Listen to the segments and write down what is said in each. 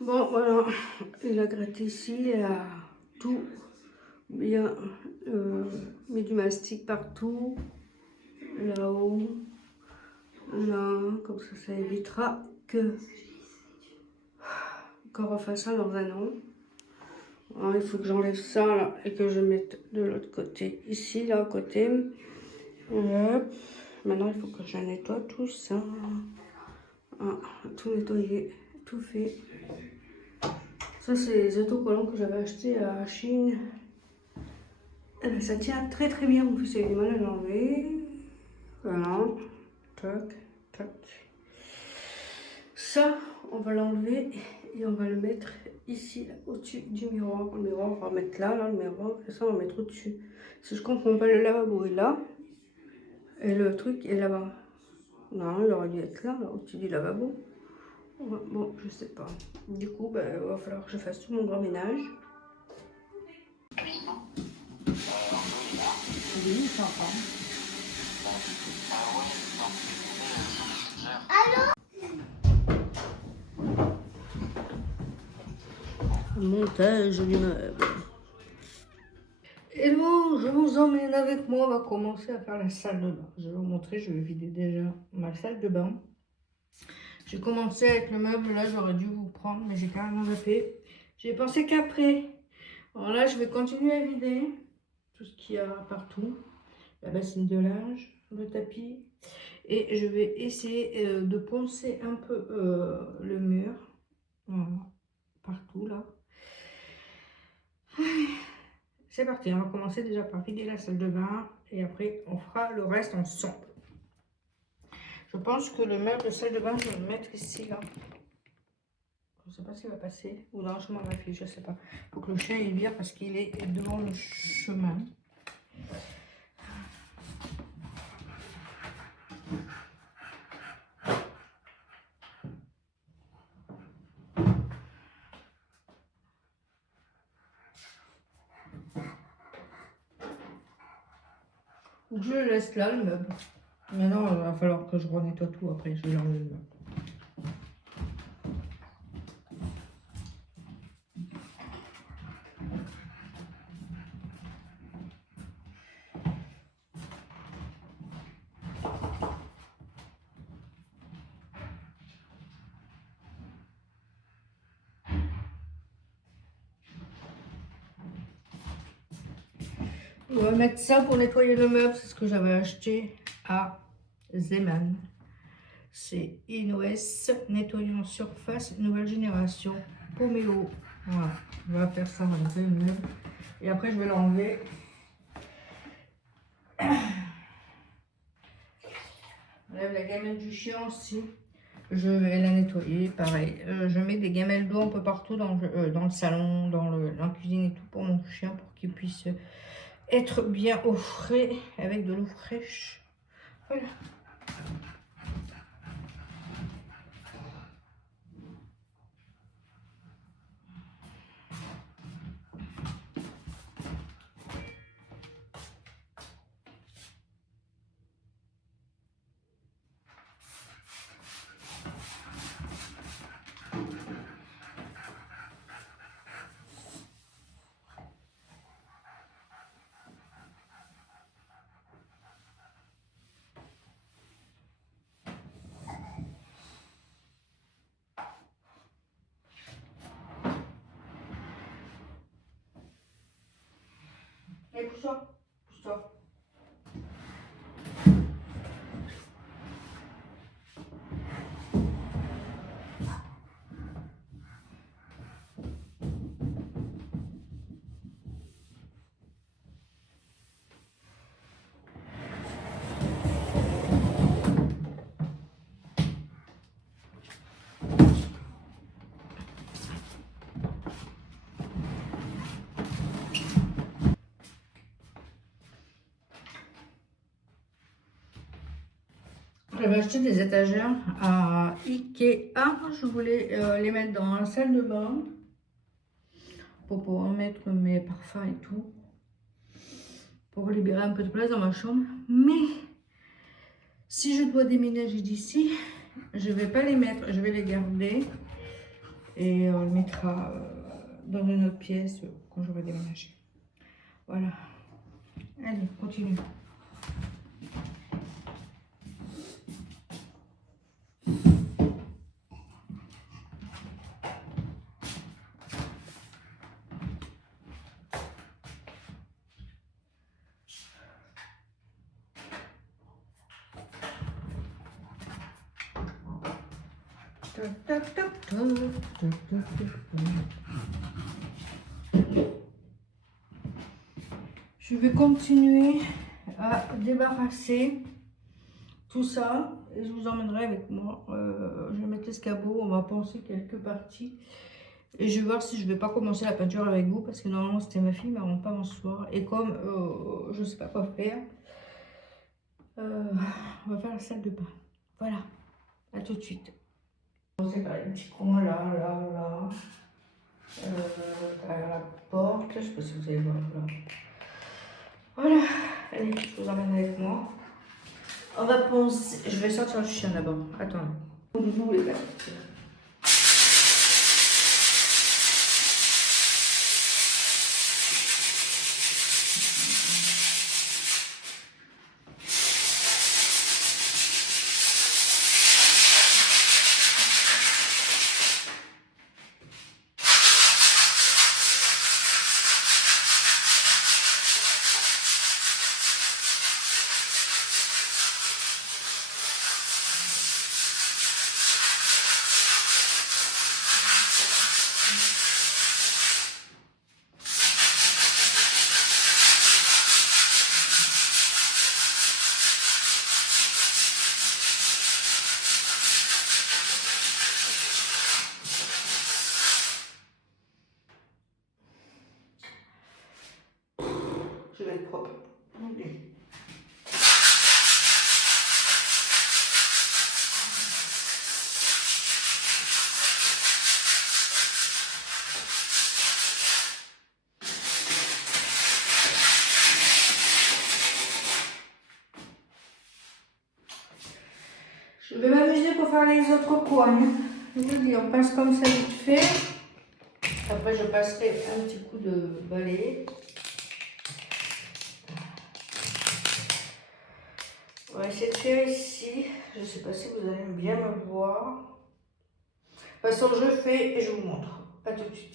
Bon, voilà, il a gratté ici, il a tout bien mis du mastic partout, là-haut, là, comme ça évitera qu'on refasse ça dans un an. Alors, il faut que j'enlève ça là et que je mette de l'autre côté, ici, là, à côté. Et hop. Maintenant, il faut que je nettoie tout ça. Ah, tout nettoyer, tout fait. Ça, c'est les autocollants que j'avais achetés à Chine. Eh ben, ça tient très très bien. En plus, il y a du mal à l'enlever. Voilà. Tac, tac. Ça, on va l'enlever et on va le mettre ici, là, au-dessus du miroir. Le miroir, on va mettre là, le miroir. Et ça, on va mettre au-dessus. Si je comprends pas, le lavabo est là. Et le truc est là-bas. Non, il aurait dû être là, là au-dessus du lavabo. Ouais, bon, je sais pas. Du coup, ben, il va falloir que je fasse tout mon grand ménage. Oui, je t'entends. Montage du meuble. Hello, je vous emmène avec moi. On va commencer à faire la salle de bain. Je vais vous montrer, je vais vider déjà ma salle de bain. J'ai commencé avec le meuble, là j'aurais dû vous prendre, mais j'ai carrément zappé. J'ai pensé qu'après. Alors là, je vais continuer à vider tout ce qu'il y a partout. La bassine de linge, le tapis. Et je vais essayer de poncer un peu le mur. Voilà, partout là. C'est parti, on va commencer déjà par vider la salle de bain et après on fera le reste ensemble. Je pense que le meuble de salle de bain, je vais le mettre ici là. Je ne sais pas s'il va passer ou dans le chemin de la fille, je ne sais pas. Il faut que le chien il vire parce qu'il est devant le chemin. Donc je le laisse là, le meuble. Maintenant, il va falloir que je renettoie tout après. Je vais l'enlever le meuble. On va mettre ça pour nettoyer le meuble. C'est ce que j'avais acheté à Zeman. C'est Inoes nettoyant surface nouvelle génération Pomelo. Voilà, on va faire ça, on va nettoyer le meuble. Et après, je vais l'enlever. Enlève la gamelle du chien aussi. Je vais la nettoyer. Pareil, je mets des gamelles d'eau un peu partout dans le salon, dans la cuisine et tout pour mon chien pour qu'il puisse être bien au frais avec de l'eau fraîche. Voilà. Et pousse-toi, pousse-toi. J'avais acheté des étagères à Ikea. Je voulais les mettre dans la salle de bain pour pouvoir mettre mes parfums et tout. Pour libérer un peu de place dans ma chambre. Mais si je dois déménager d'ici, je ne vais pas les mettre. Je vais les garder. Et on le mettra dans une autre pièce quand j'aurai déménagé. Voilà. Allez, continue. Je vais continuer à débarrasser tout ça et je vous emmènerai avec moi. Je vais mettre l'escabeau, on va penser quelques parties et je vais voir si je vais pas commencer la peinture avec vous parce que normalement c'était ma fille mais elle rentre pas avant ce soir et comme je sais pas quoi faire, on va faire la salle de bain. Voilà, à tout de suite. C'est par les petits coins là, derrière la porte, je sais pas si vous allez voir là. Voilà, allez, je vous emmène avec moi. On va penser. Je vais sortir le chien d'abord. Attends. Doudou, les gars. Je vais être propre. Okay. Je vais m'amuser pour faire les autres coins. Je vous dis, on passe comme ça vite fait. Après, je passerai un petit coup de balai. On va essayer de faire ici. Je ne sais pas si vous allez bien me voir. De toute façon, je fais et je vous montre. A tout de suite.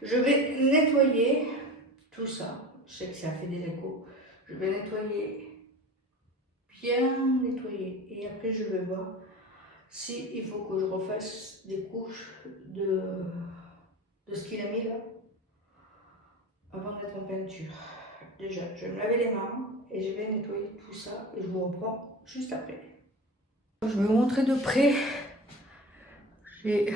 Je vais nettoyer tout ça. Je sais que ça a fait des échos. Je vais nettoyer, bien nettoyer. Et après, je vais voir si il faut que je refasse des couches de ce qu'il a mis là avant d'être en peinture. Déjà, je vais me laver les mains et je vais nettoyer tout ça et je vous reprends juste après. Je vais vous montrer de près. J'ai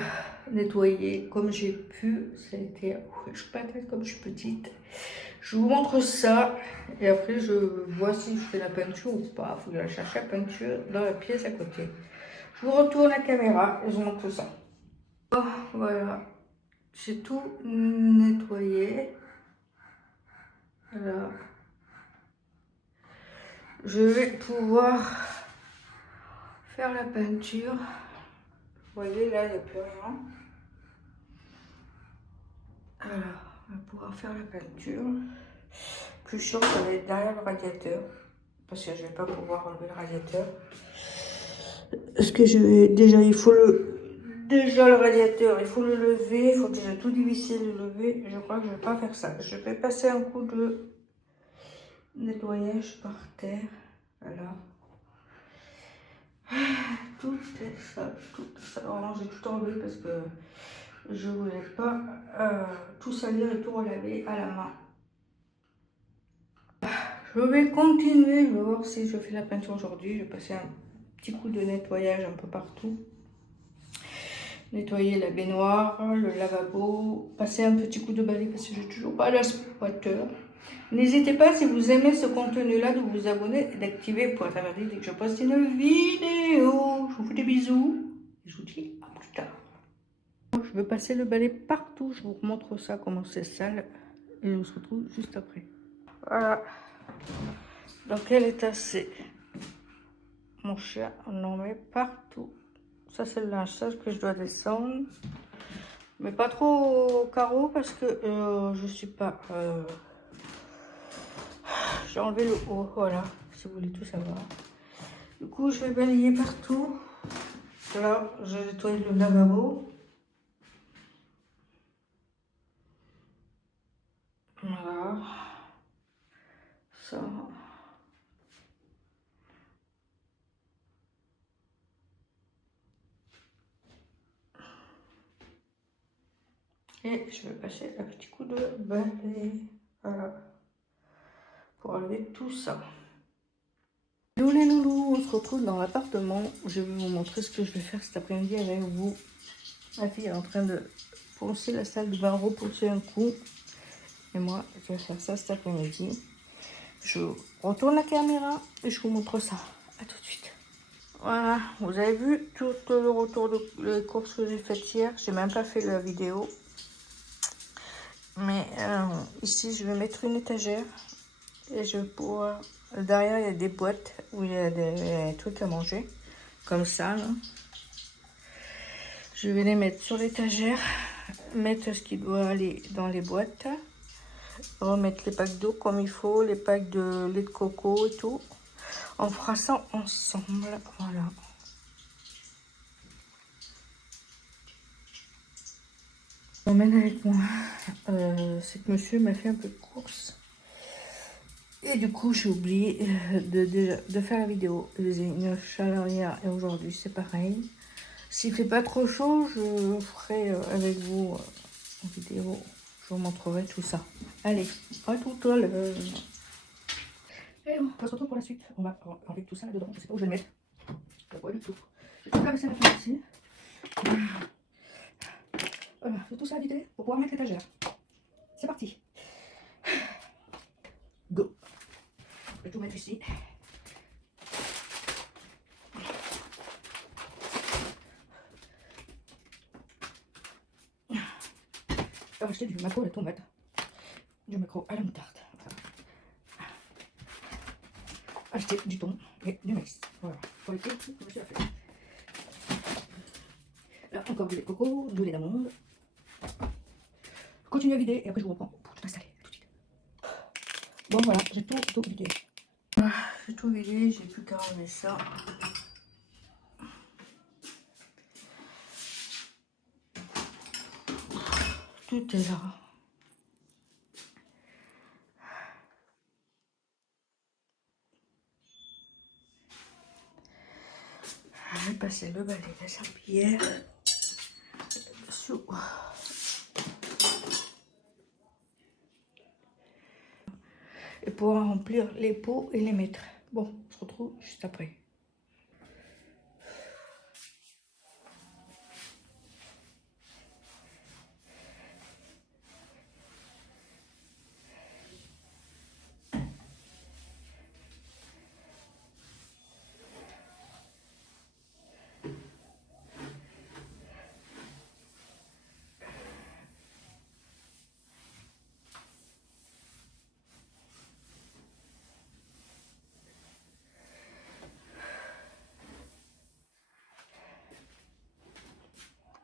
nettoyé comme j'ai pu. Ça a été, je suis pas tête comme je suis petite. Je vous montre ça et après je vois si je fais la peinture ou pas. Il faut que je cherche la peinture dans la pièce à côté. Je vous retourne la caméra et je vous montre ça. Oh, voilà, j'ai tout nettoyé. Voilà. Je vais pouvoir faire la peinture. Vous voyez, là, il n'y a plus rien. Voilà, on va pouvoir faire la peinture. Plus chaud, ça va être derrière le radiateur. Parce que je ne vais pas pouvoir enlever le radiateur. Parce que je vais, déjà, il faut le radiateur, il faut le lever. Il faut déjà tout dévisser, le lever. Je crois que je ne vais pas faire ça. Je vais passer un coup de nettoyage par terre. Voilà. Tout ça. Alors, j'ai tout enlevé parce que je ne voulais pas tout salir et tout relaver à la main. Je vais continuer, je vais voir si je fais la peinture aujourd'hui. Je vais passer un petit coup de nettoyage un peu partout. Nettoyer la baignoire, le lavabo, passer un petit coup de balai parce que j'ai toujours pas l'aspirateur. N'hésitez pas, si vous aimez ce contenu-là, de vous abonner et d'activer pour être averti dès que je poste une vidéo. Je vous fais des bisous et je vous dis à plus tard. Je vais passer le balai partout, je vous montre ça, comment c'est sale. Et on se retrouve juste après. Voilà. Dans quel état c'est? Mon chien, on en met partout. Ça, c'est le linge sale que je dois descendre. Mais pas trop au carreau parce que je suis pas... J'ai enlevé le haut, voilà, si vous voulez tout savoir. Du coup, je vais balayer partout. Là, je nettoie le lavabo. Voilà. Ça. Et je vais passer un petit coup de balai. Voilà. Pour enlever tout ça. Hello les loulous, on se retrouve dans l'appartement. Je vais vous montrer ce que je vais faire cet après-midi avec vous. Ma fille est en train de poncer la salle de bain, repousser un coup. Et moi, je vais faire ça cet après-midi. Je retourne la caméra et je vous montre ça. A tout de suite. Voilà, vous avez vu tout le retour de les courses que j'ai faites hier. J'ai même pas fait la vidéo. Mais ici, je vais mettre une étagère. Et je vais pouvoir... Derrière, il y a des boîtes où il y a des trucs à manger. Comme ça, là. Je vais les mettre sur l'étagère. Mettre ce qui doit aller dans les boîtes. Remettre les packs d'eau comme il faut. Les packs de lait de coco et tout. On fera ça ensemble. Voilà. Je m'emmène avec moi. C'est que monsieur m'a fait un peu de course. Et du coup, j'ai oublié de faire la vidéo. Il faisait une chaleur hier et aujourd'hui, c'est pareil. S'il fait pas trop chaud, je ferai avec vous une vidéo. Je vous montrerai tout ça. Allez, à tout à l'heure. Et on se retrouve pour la suite. On va enlever tout ça là-dedans. Je sais pas où je vais le mettre. Je vois du tout. J'ai tout la vaisselle à faire ici. Voilà, je vais tout ça à vider pour pouvoir mettre l'étagère. C'est parti. Go. Je vais tout mettre ici. Je vais acheter du maquereau à la tomate, du maquereau à la moutarde. Acheter du thon et du maïs. Voilà. Pour les trucs que je suis à faire. Là, encore du lait de coco, du lait d'amande. Je continue à vider et après je vous reprends pour tout installer tout de suite. Bon voilà, j'ai tout vidé. J'ai tout vidé, j'ai plus qu'à enlever ça. Tout est là. c'est le balai, la serpillière. Dessous. Et pouvoir remplir les pots et les mettre. Bon, on se retrouve juste après.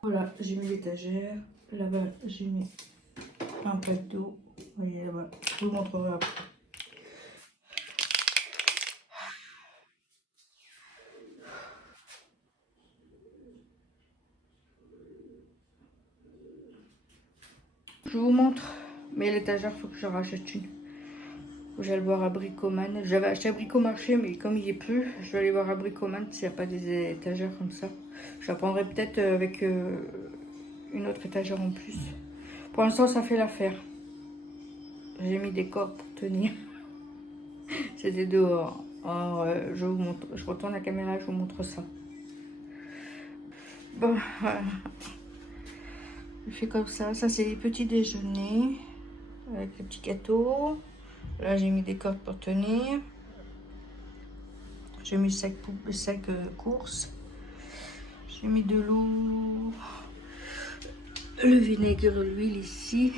Voilà, j'ai mis l'étagère. Là-bas, j'ai mis un plateau. Vous voyez là-bas, je vous montrerai après. Je vous montre, mais l'étagère, il faut que je rachète une. Je vais aller voir à Bricoman. J'avais acheté à Bricomarché, mais comme il n'y est plus, je vais aller voir à Bricoman s'il n'y a pas des étagères comme ça. Je la prendrai peut-être avec une autre étagère en plus. Pour l'instant, ça fait l'affaire. J'ai mis des cordes pour tenir. C'était dehors. Alors, je vous montre. Je retourne la caméra, je vous montre ça. Bon, voilà. Je fais comme ça. Ça, c'est les petits déjeuners avec les petits gâteaux. Là, j'ai mis des cordes pour tenir. J'ai mis 5 courses. J'ai mis de l'eau, le vinaigre, l'huile ici.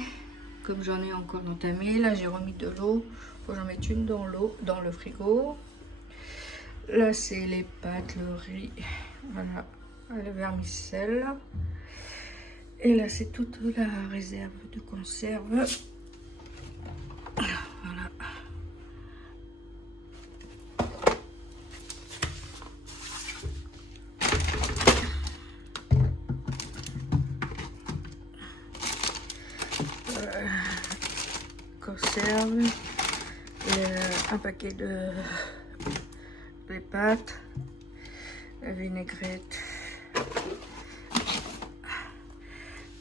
Comme j'en ai encore entamé, là j'ai remis de l'eau. Faut que j'en mette une dans l'eau, dans le frigo. Là c'est les pâtes, le riz, voilà, le vermicelle. Et là c'est toute la réserve de conserve. Voilà. Conserve. Un paquet de les pâtes, la vinaigrette.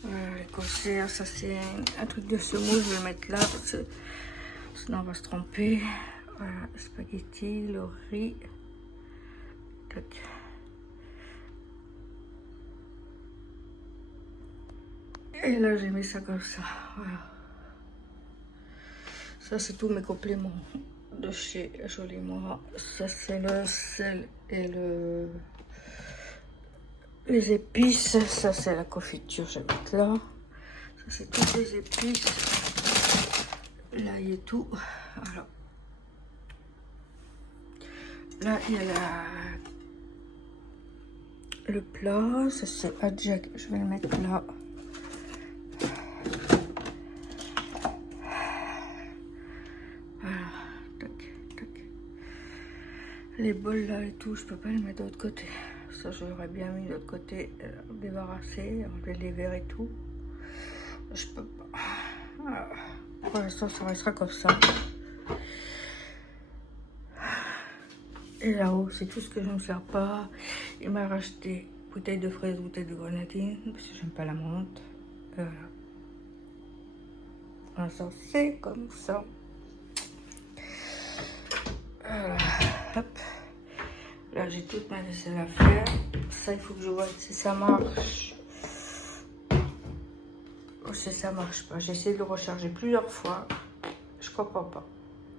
Les conserves, ça c'est un truc de semoule, je vais le mettre là parce que sinon on va se tromper. Voilà, spaghetti, le riz. Tac. Et là j'ai mis ça comme ça. Voilà. Ça c'est tous mes compléments de chez Joli Moi. Ça c'est le sel et les épices. Ça c'est la confiture, je vais mettre là. Ça c'est toutes les épices. L'ail et tout. Voilà. Là il y a le plat. Ça c'est adjac. Je vais le mettre là. Les bols là et tout, je peux pas les mettre de l'autre côté. Ça, j'aurais bien mis de l'autre côté, débarrasser, enlever les verres et tout. Je peux pas. Alors, pour l'instant, ça restera comme ça. Et là-haut, c'est tout ce que je ne me sers pas. Il m'a racheté bouteille de fraises, bouteille de grenadine, parce que j'aime pas la menthe. Voilà. Pour l'instant, c'est comme ça. Voilà. Hop. Là, j'ai toute ma vaisselle à faire. Ça, il faut que je vois si ça marche. Ou si ça marche pas. J'ai essayé de le recharger plusieurs fois. Je comprends pas.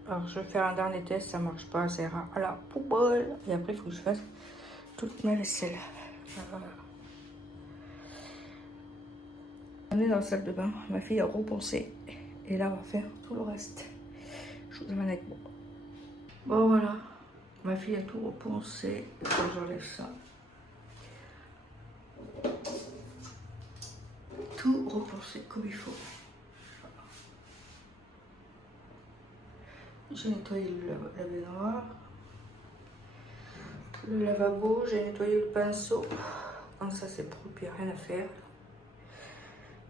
Alors, je vais faire un dernier test. Ça marche pas. Ça ira à la poubelle. Et après, il faut que je fasse toute ma vaisselle. Voilà. On est dans la salle de bain. Ma fille a repensé. Et là, on va faire tout le reste. Je vous amène avec moi. Bon, voilà. Ma fille a tout repensé. Il faut que j'enlève ça. Tout repensé comme il faut. J'ai nettoyé la baignoire. Le lavabo, j'ai nettoyé le pinceau. Comme ça, c'est propre, il n'y a rien à faire.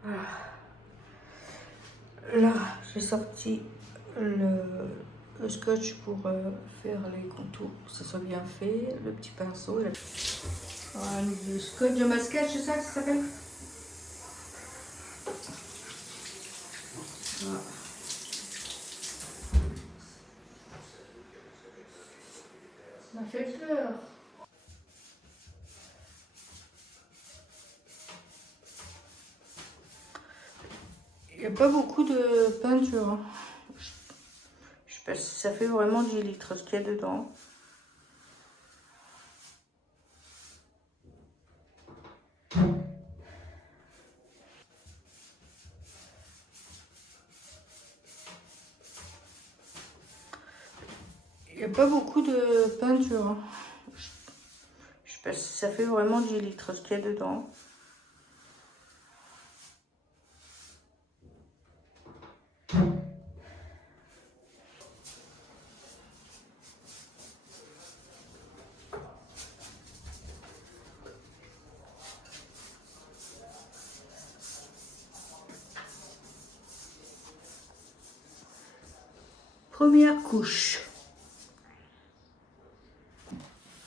Voilà. Là, j'ai sorti le scotch pour faire les contours, que ce soit bien fait, le petit pinceau. Du scotch de masquage, c'est ça que ça s'appelle? Voilà. Ça fait peur. Il n'y a pas beaucoup de peinture. Hein. Je sais pas si ça fait vraiment 10 litres ce qu'il y a dedans. Il n'y a pas beaucoup de peinture. Hein. Je sais pas si ça fait vraiment 10 litres ce qu'il y a dedans. Première couche.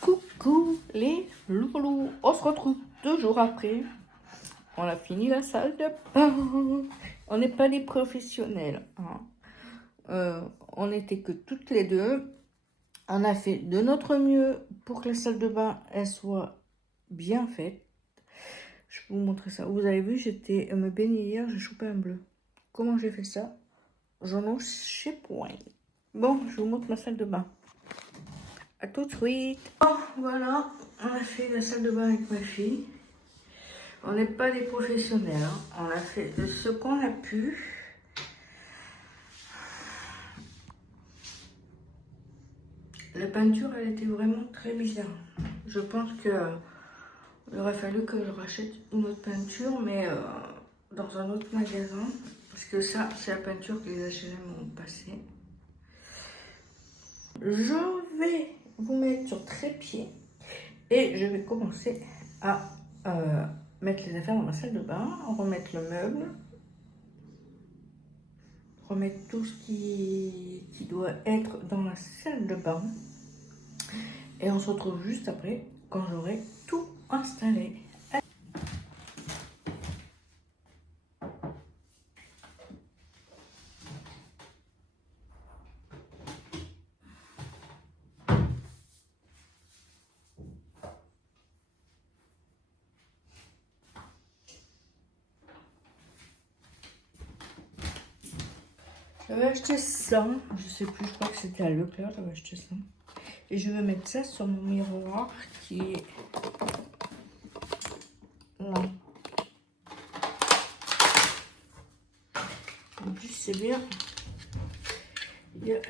Coucou les loulous. On se retrouve 2 jours après. On a fini la salle de bain. On n'est pas des professionnels. Hein. On n'était que toutes les deux. On a fait de notre mieux pour que la salle de bain elle soit bien faite. Je vais vous montrer ça. Vous avez vu, j'étais me baigner hier, j'ai chopé un bleu. Comment j'ai fait ça? J'en sais point. Bon, je vous montre ma salle de bain. À tout de suite. Bon, voilà, on a fait la salle de bain avec ma fille. On n'est pas des professionnels. Hein. On a fait de ce qu'on a pu. La peinture, elle était vraiment très bizarre. Je pense que il aurait fallu que je rachète une autre peinture, mais dans un autre magasin. Parce que ça, c'est la peinture que les H&M ont passée. Je vais vous mettre sur trépied et je vais commencer à mettre les affaires dans ma salle de bain, remettre le meuble, remettre tout ce qui doit être dans la salle de bain. Et on se retrouve juste après quand j'aurai tout installé. J'avais acheté ça, je sais plus, je crois que c'était à Leclerc, j'avais acheté ça. Et je vais mettre ça sur mon miroir qui est là. En plus, c'est bien. Il y a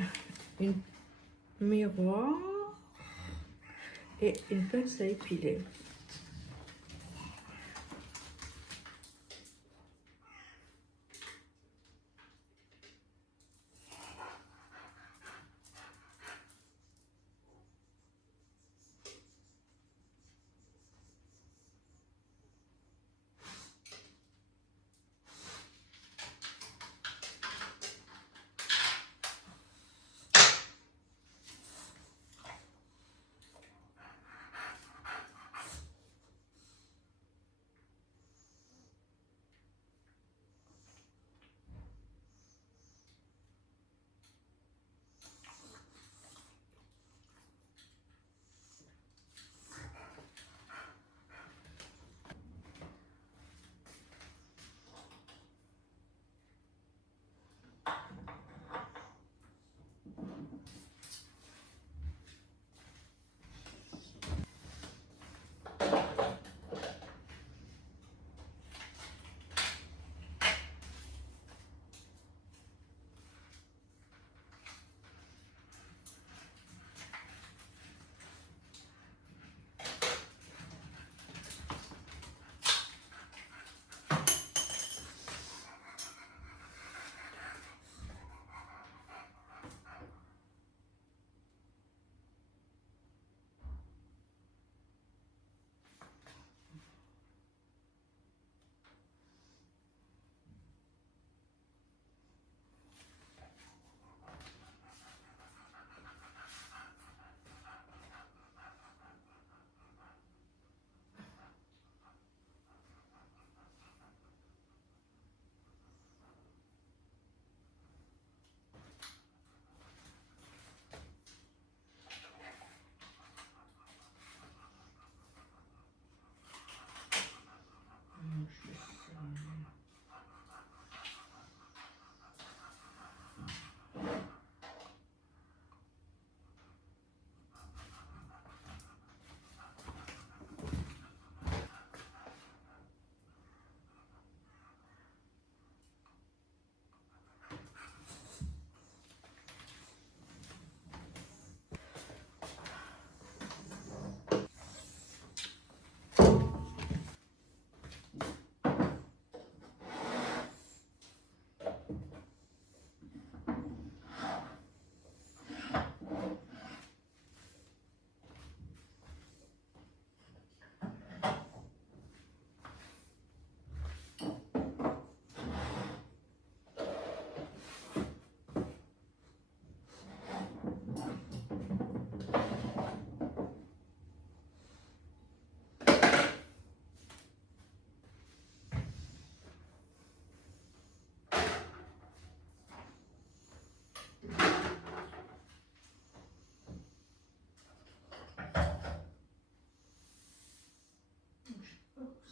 un miroir et une pince à épiler.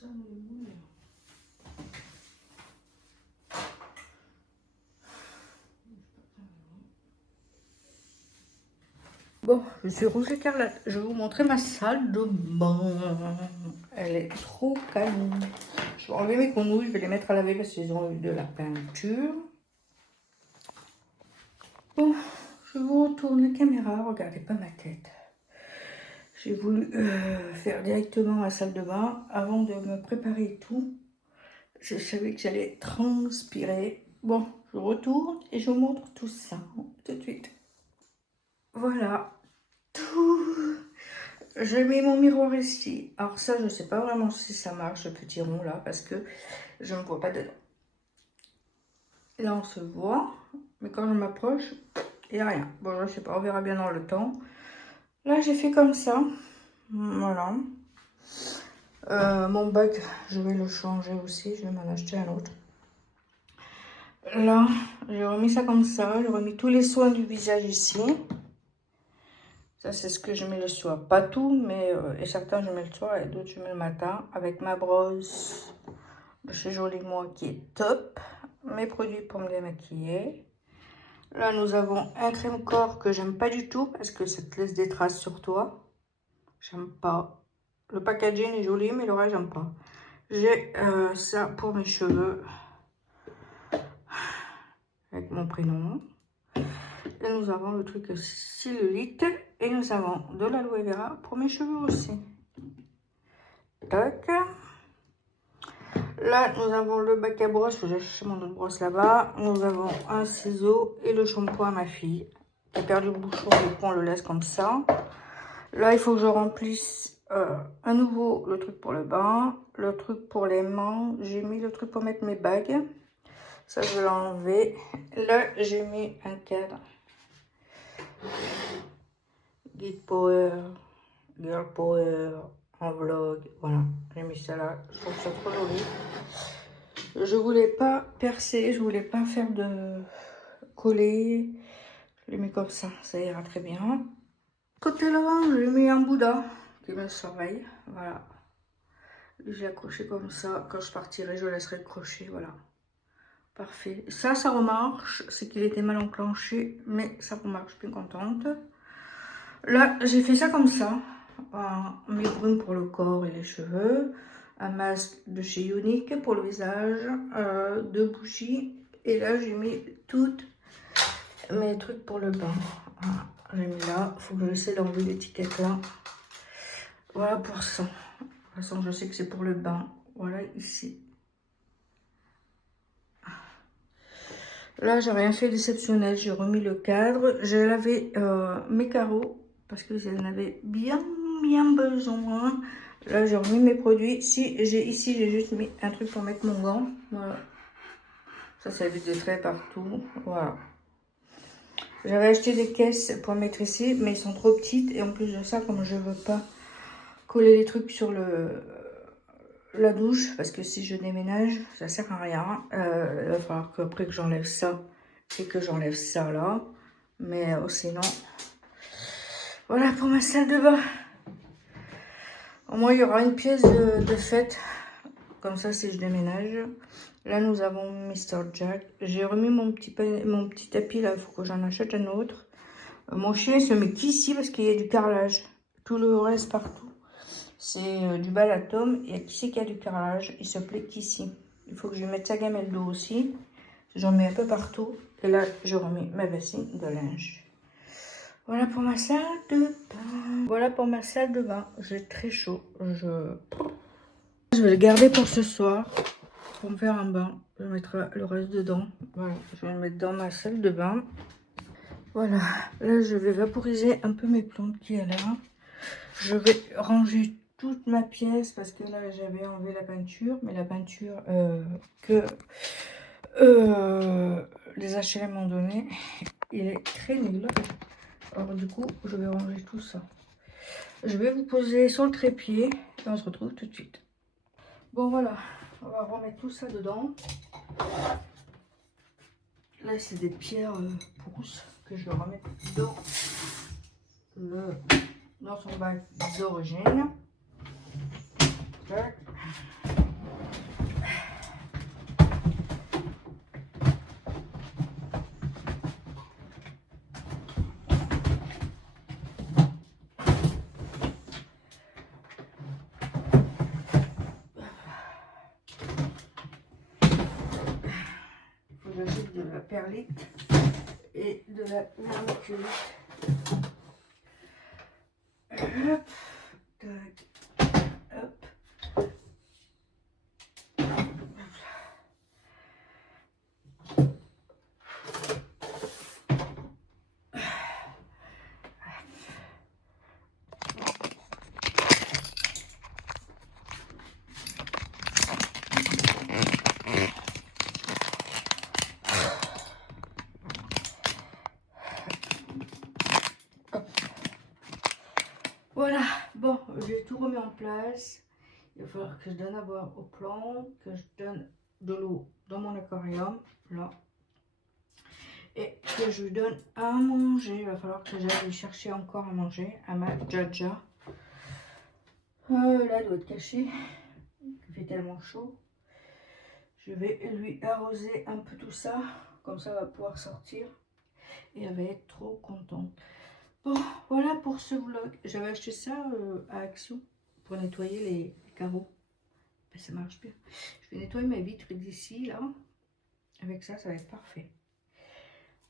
ça dans le bout. Bon, je suis rouge écarlate. Je vais vous montrer ma salle de bain. Elle est trop calme. Je vais enlever mes conouilles, je vais les mettre à laver parce qu'ils ont eu de la peinture. Bon, je vous retourne la caméra. Regardez pas ma tête. J'ai voulu faire directement la salle de bain avant de me préparer et tout. Je savais que j'allais transpirer. Bon, je retourne et je vous montre tout ça tout de suite. Voilà, tout. J'ai mis mon miroir ici. Alors ça, je ne sais pas vraiment si ça marche, ce petit rond là, parce que je ne vois pas dedans. Là, on se voit, mais quand je m'approche, il n'y a rien. Bon, je ne sais pas, on verra bien dans le temps. Là, j'ai fait comme ça. Voilà. Mon bac, je vais le changer aussi. Je vais m'en acheter un autre. Là, j'ai remis ça comme ça. J'ai remis tous les soins du visage ici. Ça, c'est ce que je mets le soir. Pas tout, mais et certains, je mets le soir et d'autres, je mets le matin. Avec ma brosse de chez Jolie Moi qui est top. Mes produits pour me démaquiller. Là, nous avons un crème corps que j'aime pas du tout parce que ça te laisse des traces sur toi. J'aime pas. Le packaging est joli, mais le reste, j'aime pas. J'ai ça pour mes cheveux. Avec mon prénom. Et nous avons le truc cellulite. Et nous avons de l'aloe vera pour mes cheveux aussi. Tac. Là, nous avons le bac à brosse. J'ai cherché mon autre brosse là-bas. Nous avons un ciseau et le shampoing à ma fille. Qui a perdu le bouchon, du coup, on le laisse comme ça. Là, il faut que je remplisse à nouveau le truc pour le bain. Le truc pour les mains. J'ai mis le truc pour mettre mes bagues. Ça, je vais l'enlever. Là, j'ai mis un cadre. Guide Power, Girl Power, en vlog. Voilà, j'ai mis ça là. Je trouve ça trop joli. Je voulais pas percer, je voulais pas faire de coller. Je l'ai mis comme ça ira très bien. Côté là, j'ai mis un Bouddha qui me surveille. Voilà. J'ai accroché comme ça. Quand je partirai, je laisserai le crochet. Voilà. Parfait. Ça remarche. C'est qu'il était mal enclenché, mais ça remarche. Je suis bien contente. Là, j'ai fait ça comme ça. Mes brumes pour le corps et les cheveux. Un masque de chez Unique pour le visage. 2 bougies. Et là, j'ai mis toutes mes trucs pour le bain. Voilà, j'ai mis là. Il faut que j'essaie d'enlever l'étiquette là. Voilà pour ça. De toute façon, je sais que c'est pour le bain. Voilà ici. Là, j'ai rien fait d'exceptionnel. J'ai remis le cadre. J'ai lavé mes carreaux parce que j'en avais bien besoin. Là, j'ai remis mes produits. Ici, j'ai juste mis un truc pour mettre mon gant. Voilà. Ça évite des traits partout. Voilà. J'avais acheté des caisses pour mettre ici, mais ils sont trop petites. Et en plus de ça, comme je veux pas coller les trucs sur la douche, parce que si je déménage, ça sert à rien. Il va falloir qu'après que j'enlève ça et que j'enlève ça là. Mais sinon, voilà pour ma salle de bain. Au moins, il y aura une pièce de fête. Comme ça, si je déménage. Là, nous avons Mr. Jack. J'ai remis mon petit tapis là. Il faut que j'en achète un autre. Mon chien il se met qu'ici parce qu'il y a du carrelage. Tout le reste partout. C'est du Balatom. Et qui c'est qu'il y a du carrelage? Il se plaît qu'ici. Il faut que je mette sa gamelle d'eau aussi. J'en mets un peu partout. Et là, je remets ma bassine de linge. Voilà pour ma salle de bain. Voilà pour ma salle de bain. J'ai très chaud. Je vais le garder pour ce soir. Pour me faire un bain. Je mettrai le reste dedans. Voilà. Je vais le mettre dans ma salle de bain. Voilà. Là, je vais vaporiser un peu mes plantes qui est là. Je vais ranger toute ma pièce parce que là j'avais enlevé la peinture, mais la peinture que les HLM m'ont donné, il est très nul. Alors du coup je vais ranger tout ça. Je vais vous poser sur le trépied et on se retrouve tout de suite. Bon voilà, on va remettre tout ça dedans. Là c'est des pierres pousses que je vais remettre dans son bac d'origine. faut que j'ajoute de la perlite et de la vermiculite. Hop, tac, hop. Voilà, bon, j'ai tout remis en place. Il va falloir que je donne à boire aux plantes, que je donne de l'eau dans mon aquarium, là. Et que je lui donne à manger. Il va falloir que j'aille lui chercher encore à manger à ma Jaja. Là, elle doit être cachée. Il fait tellement chaud. Je vais lui arroser un peu tout ça. Comme ça, elle va pouvoir sortir. Et elle va être trop contente. Bon, voilà pour ce vlog. J'avais acheté ça à Action pour nettoyer les carreaux. Ben, ça marche bien. Je vais nettoyer mes vitres d'ici, là. Avec ça, ça va être parfait.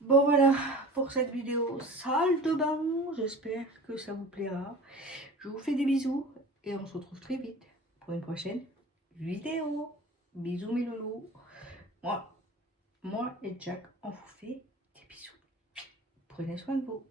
Bon, voilà pour cette vidéo salle de bain. J'espère que ça vous plaira. Je vous fais des bisous et on se retrouve très vite pour une prochaine vidéo. Bisous mes loulous. Moi et Jack, on vous fait des bisous. Prenez soin de vous.